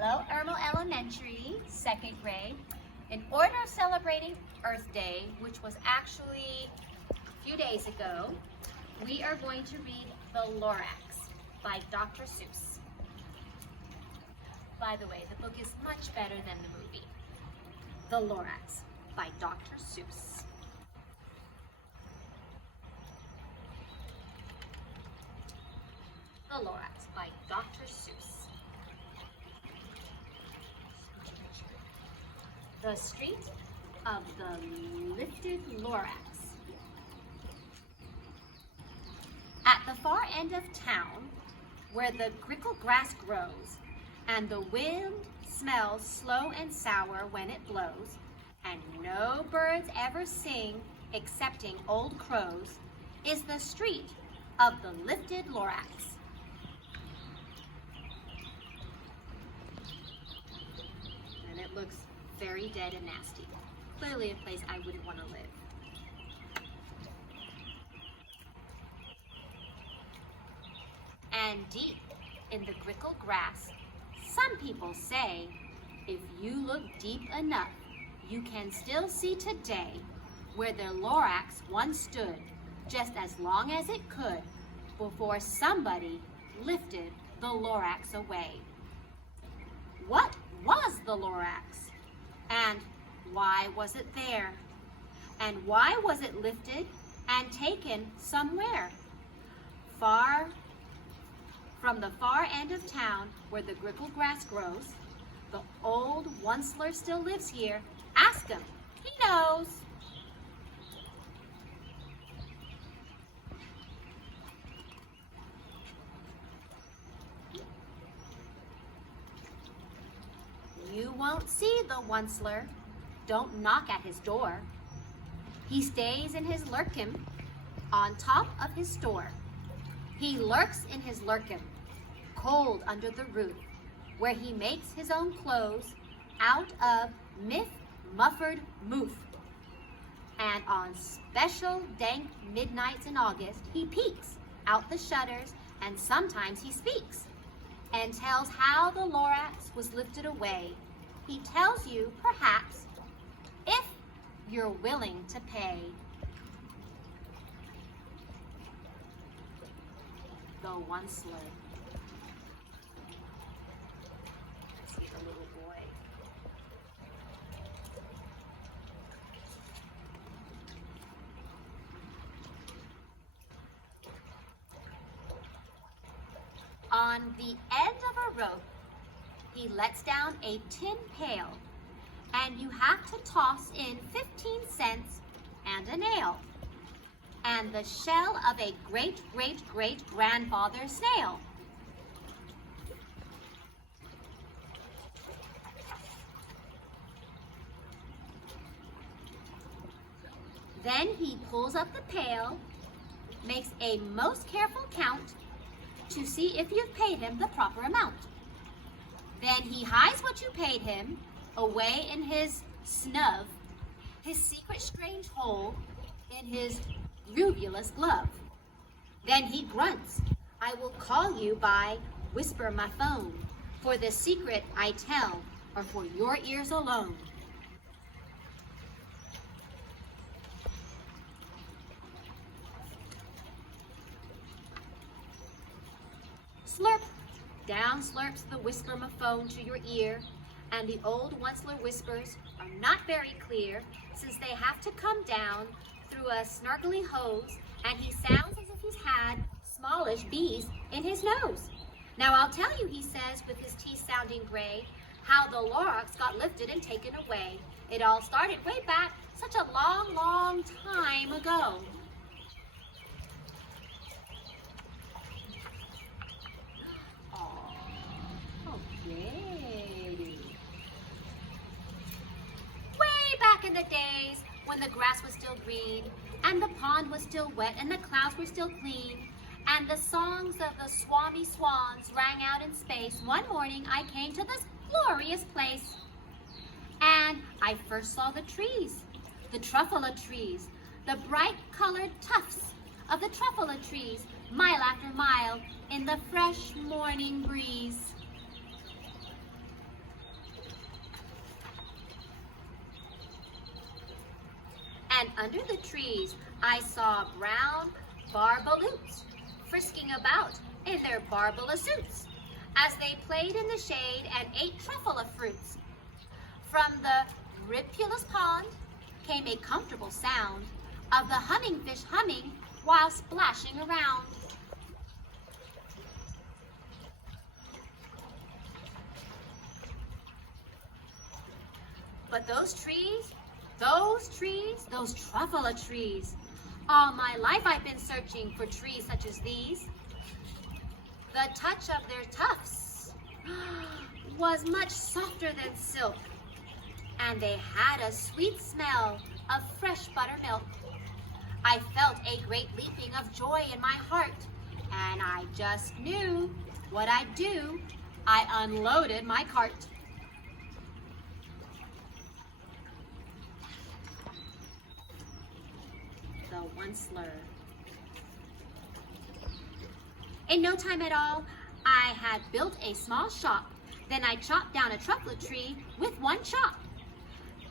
Hello, Irmo Elementary, second grade. In order of celebrating Earth Day, which was actually a few days ago, we are going to read The Lorax by Dr. Seuss. By the way, the book is much better than the movie. The Lorax by Dr. Seuss. The Lorax by Dr. Seuss. The Street of the Lifted Lorax. At the far end of town, where the grickle grass grows, and the wind smells slow and sour when it blows, and no birds ever sing excepting old crows, is the street of the Lifted Lorax. And it looks very dead and nasty. Clearly a place I wouldn't want to live. And deep in the grickle grass, some people say, if you look deep enough, you can still see today where the Lorax once stood, just as long as it could, before somebody lifted the Lorax away. What was the Lorax? And why was it there? And why was it lifted and taken somewhere? Far from the far end of town where the grickle grass grows, the old Onceler still lives here. Ask him, he knows. You won't see the Onceler. Don't knock at his door. He stays in his lurkin on top of his store. He lurks in his lurkin, cold under the roof, where he makes his own clothes out of muffered moof. And on special dank midnights in August, he peeks out the shutters, and sometimes he speaks and tells how the Lorax was lifted away. He tells you, perhaps, if you're willing to pay. The Onceler. Let's see the little boy. On the end of a rope, he lets down a tin pail, and you have to toss in 15 cents and a nail, and the shell of a great-great-great-grandfather snail. Then he pulls up the pail, makes a most careful count to see if you've paid him the proper amount. Then he hides what you paid him away in his snub, his secret strange hole in his groovulous glove. Then he grunts, I will call you by whisper my phone, for the secret I tell are for your ears alone. Slurp! Down slurps the whisper-ma-phone to your ear, and the old Onceler whispers are not very clear, since they have to come down through a snarkly hose, and he sounds as if he's had smallish bees in his nose. Now I'll tell you, he says, with his teeth sounding gray, how the Lorax got lifted and taken away. It all started way back such a long, long time ago. Back in the days when the grass was still green, and the pond was still wet, and the clouds were still clean, and the songs of the swami swans rang out in space, one morning I came to this glorious place. And I first saw the trees, the truffula trees, the bright colored tufts of the truffula trees, mile after mile in the fresh morning breeze. under the trees I saw brown barbaloots frisking about in their barbala suits as they played in the shade and ate truffle of fruits. From the ripulous pond came a comfortable sound of the hummingfish humming while splashing around. But those truffula trees, all my life I've been searching for trees such as these. The touch of their tufts was much softer than silk, and they had a sweet smell of fresh buttermilk. I felt a great leaping of joy in my heart, and I just knew what I'd do. I unloaded my cart. The Once-ler. In no time at all, I had built a small shop. Then I chopped down a truffle tree with one chop.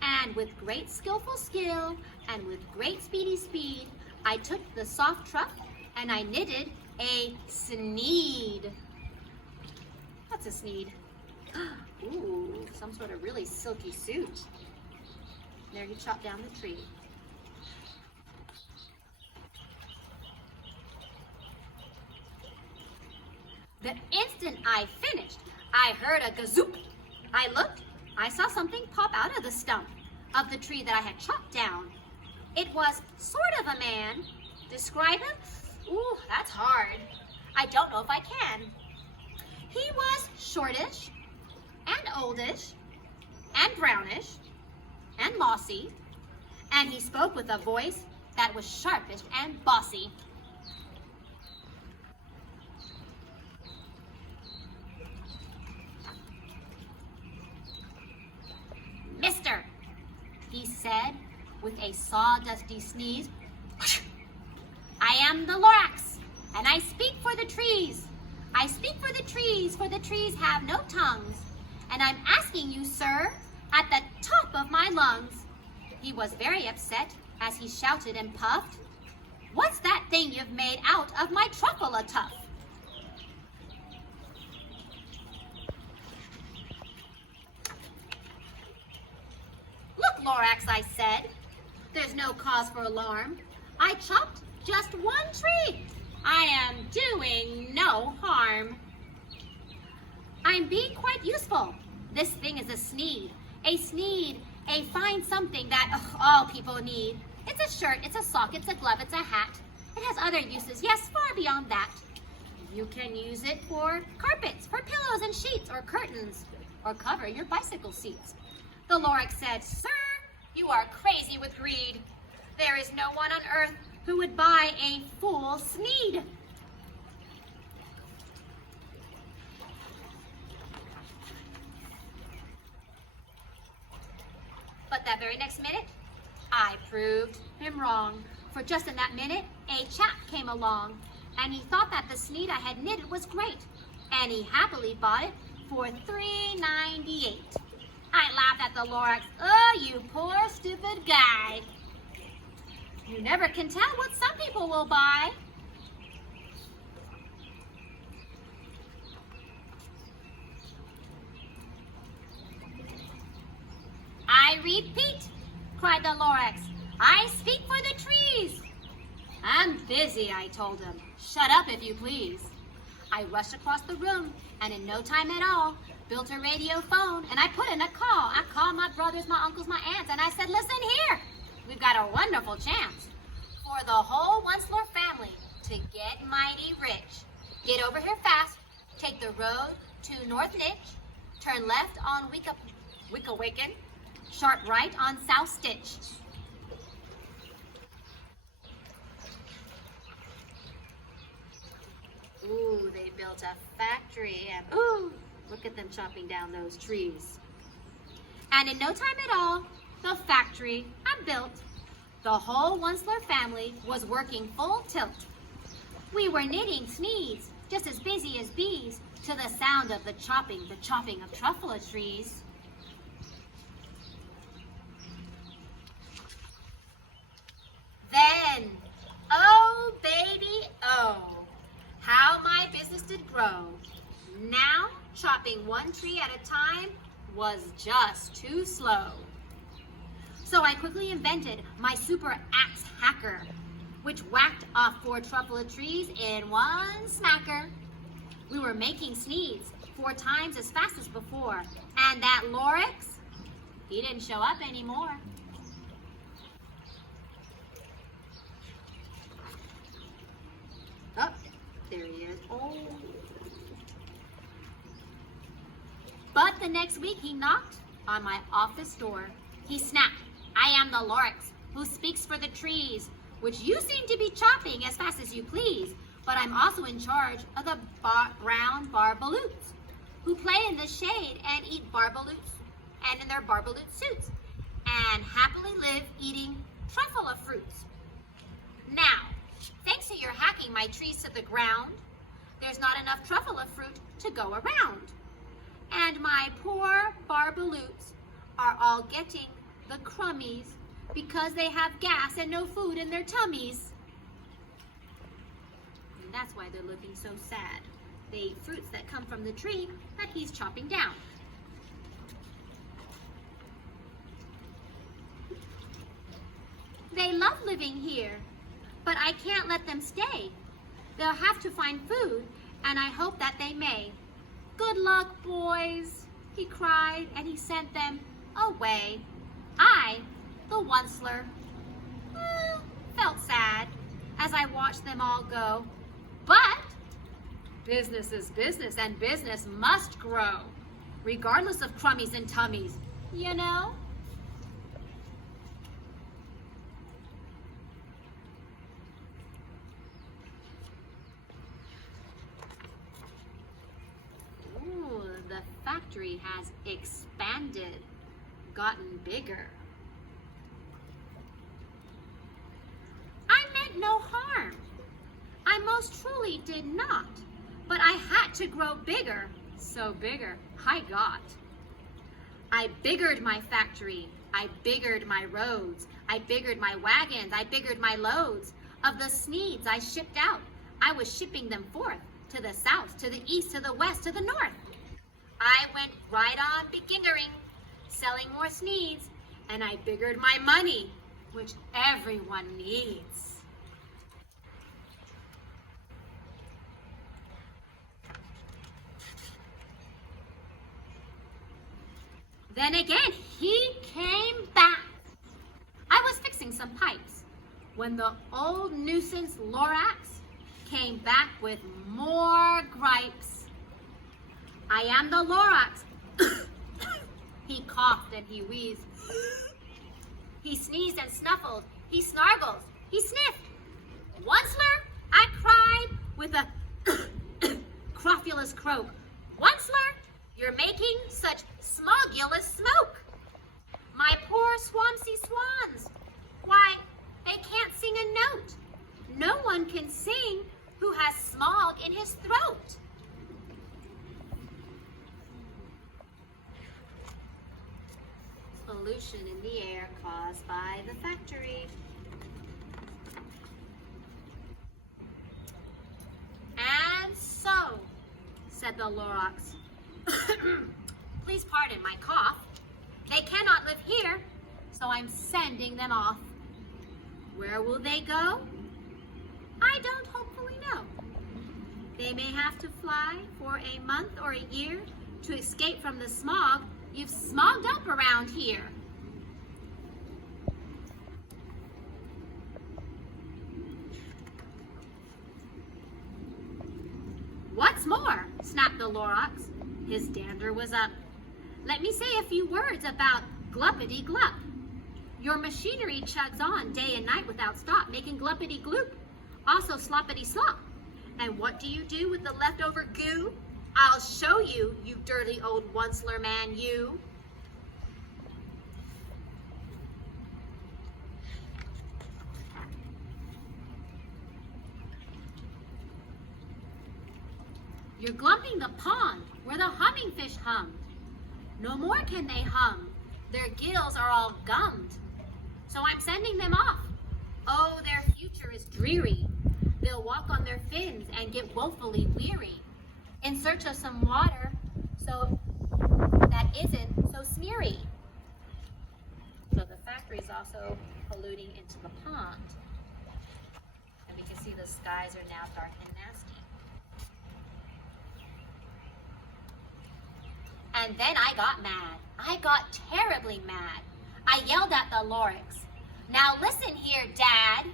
And with great skillful skill and with great speedy speed, I took the soft truff and I knitted a sneed. What's a sneed? Ooh, some sort of really silky suit. There you chop down the tree. The instant I finished, I heard a gazoop. I looked, I saw something pop out of the stump of the tree that I had chopped down. It was sort of a man. Describe him? Ooh, that's hard. I don't know if I can. He was shortish and oldish and brownish and mossy, and he spoke with a voice that was sharpish and bossy. Mister, he said with a sawdusty sneeze, I am the Lorax, and I speak for the trees. I speak for the trees have no tongues. And I'm asking you, sir, at the top of my lungs. He was very upset as he shouted and puffed, what's that thing you've made out of my truffula tuft? Look, Lorax, I said, there's no cause for alarm. I chopped just one tree. I am doing no harm. I'm being quite useful. This thing is a sneed, a fine something that all people need. It's a shirt, it's a sock, it's a glove, it's a hat. It has other uses, yes, far beyond that. You can use it for carpets, for pillows and sheets, or curtains, or cover your bicycle seats. The Lorax said, sir, you are crazy with greed. There is no one on earth who would buy a full sneed. But that very next minute, I proved him wrong. For just in that minute, a chap came along, and he thought that the sneed I had knitted was great, and he happily bought it for $3.98. I laughed at the Lorax. Oh, you poor stupid guy. You never can tell what some people will buy. I repeat, cried the Lorax, I speak for the trees. I'm busy, I told him. Shut up, if you please. I rushed across the room, and in no time at all, built a radio phone, and I put in a call. I called my brothers, my uncles, my aunts, and I said, listen here, we've got a wonderful chance for the whole Once-ler family to get mighty rich. Get over here fast, take the road to North Nitch, turn left on Wickawaken, sharp right on South Stitch. Ooh, they built a factory, and ooh, look at them chopping down those trees. And in no time at all, the factory had built. The whole Once-ler family was working full tilt. We were knitting sneeds, just as busy as bees, to the sound of the chopping of truffula trees. in. Oh, baby, oh, how my business did grow. Now, chopping one tree at a time was just too slow. So I quickly invented my super axe hacker, which whacked off 4 truffle trees in one smacker. We were making sneeze 4 times as fast as before, and that Lorax, he didn't show up anymore. Oh, there he is. Oh. But the next week he knocked on my office door. He snapped, "I am the Lorax who speaks for the trees, which you seem to be chopping as fast as you please, but I'm also in charge of the brown barbaloots, who play in the shade and eat barbaloots and in their barbaloot suits, and happily live eating truffle of fruits. Now, thanks to your hacking my trees to the ground, there's not enough truffle of fruit to go around. And my poor barbaloots are all getting the crummies because they have gas and no food in their tummies." And that's why they're looking so sad. They eat fruits that come from the tree that he's chopping down. They love living here, but I can't let them stay. They'll have to find food, and I hope that they may. "Good luck, boys," he cried, and he sent them away. I, the Onceler, felt sad as I watched them all go. But business is business, and business must grow, regardless of crummies and tummies, you know? The factory has expanded, gotten bigger. I meant no harm. I most truly did not, but I had to grow bigger, so bigger I got. I biggered my factory, I biggered my roads, I biggered my wagons, I biggered my loads. Of the sneeds I shipped out, I was shipping them forth to the south, to the east, to the west, to the north. I went right on beginnering, selling more sneeds, and I biggered my money, which everyone needs. Then again, he came back. I was fixing some pipes when the old nuisance Lorax came back with more gripes. "I am the Lorax." He coughed and he wheezed. He sneezed and snuffled. He snargled. He sniffed. "Onceler," I cried with a crofulous croak. "Onceler, you're making such smogulous smoke. My poor Swampsy swans, why, they can't sing a note. No one can sing who has smog in his throat." Pollution in the air caused by the factory. "And so," said the Lorax, "please pardon my cough. They cannot live here, so I'm sending them off. Where will they go? I don't hopefully know. They may have to fly for a month or a year to escape from the smog you've smogged up around here." "What's more," snapped the Lorax, his dander was up, "let me say a few words about Gluppity Glup. Your machinery chugs on day and night without stop, making gluppity gloop, also sloppity slop. And what do you do with the leftover goo? I'll show you, you dirty old Onceler man, you." "You're glumping the pond where the humming fish hummed. No more can they hum, their gills are all gummed. So I'm sending them off. Oh, their future future is dreary. They'll walk on their fins and get woefully weary in search of some water so that isn't so smeary. So the factory is also polluting into the pond. And we can see the skies are now dark and nasty. And then I got mad. I got terribly mad. I yelled at the Lorax. Now listen here, Dad.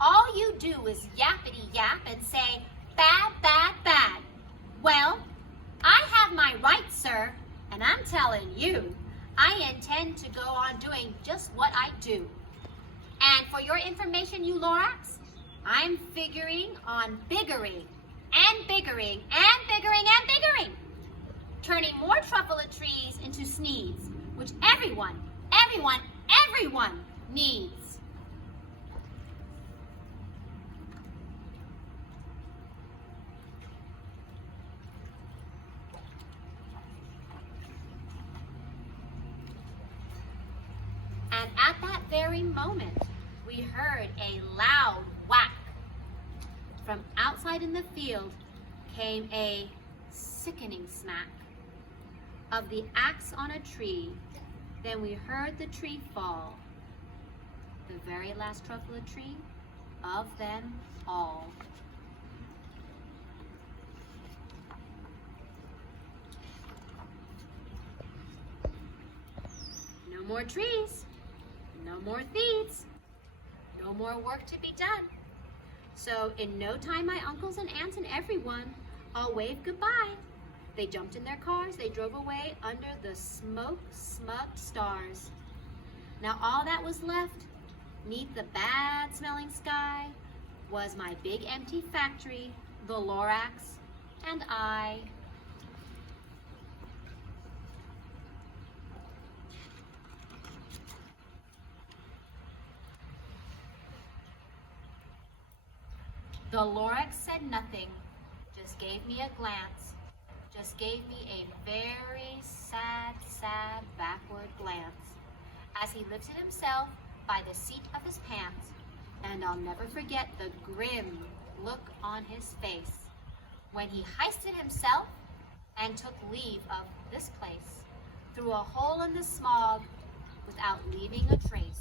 All you do is yappity yap and say, bad, bad, bad. Well, I have my rights, sir, and I'm telling you, I intend to go on doing just what I do. And for your information, you Lorax, I'm figuring on biggering and biggering and biggering and biggering, turning more truffula trees into sneeds, which everyone needs. And at that very moment, we heard a loud whack. From outside in the field came a sickening smack of the axe on a tree. Then we heard the tree fall, the very last truffula tree of them all. No more trees, no more thieves, no more work to be done. So in no time, my uncles and aunts and everyone all waved goodbye. They jumped in their cars, they drove away under the smoke-smugged stars. Now all that was left, 'neath the bad-smelling sky, was my big empty factory, the Lorax, and I. The Lorax said nothing, just gave me a glance, just gave me a very sad, sad backward glance as he lifted himself by the seat of his pants, and I'll never forget the grim look on his face when he hoisted himself and took leave of this place through a hole in the smog without leaving a trace.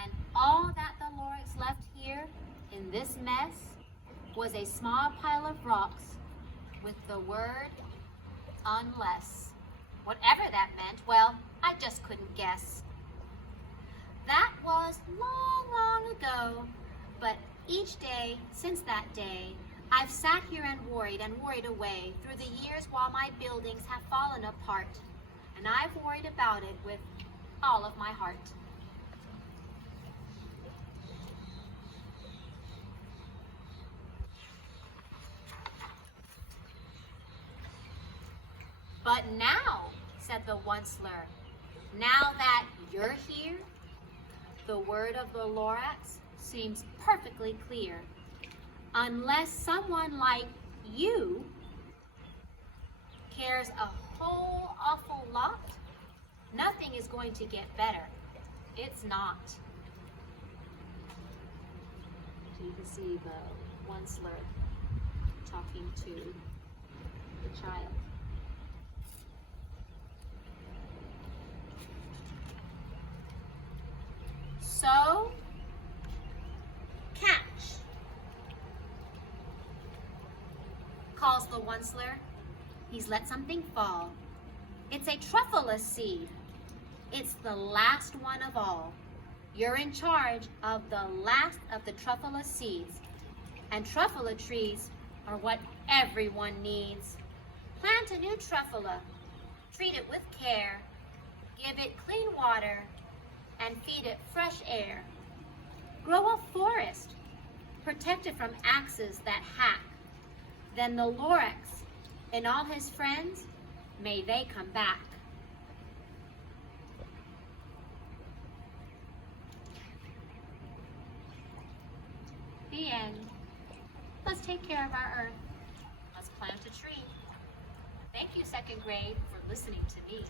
And all that the Lorax left here in this mess was a small pile of rocks with the word unless. Whatever that meant, well, I just couldn't guess. That was long, long ago, but each day since that day, I've sat here and worried away through the years while my buildings have fallen apart, and I've worried about it with all of my heart. But now, said the Onceler, now that you're here, the word of the Lorax seems perfectly clear. Unless someone like you cares a whole awful lot, nothing is going to get better. It's not. So you can see the Onceler talking to the child. So, catch, calls the Onceler. He's let something fall. It's a truffula seed. It's the last one of all. You're in charge of the last of the truffula seeds. And truffula trees are what everyone needs. Plant a new truffula. Treat it with care. Give it clean water and feed it fresh air. Grow a forest, protect it from axes that hack. Then the Lorax and all his friends, may they come back. The end. Let's take care of our earth. Let's plant a tree. Thank you, second grade, for listening to me.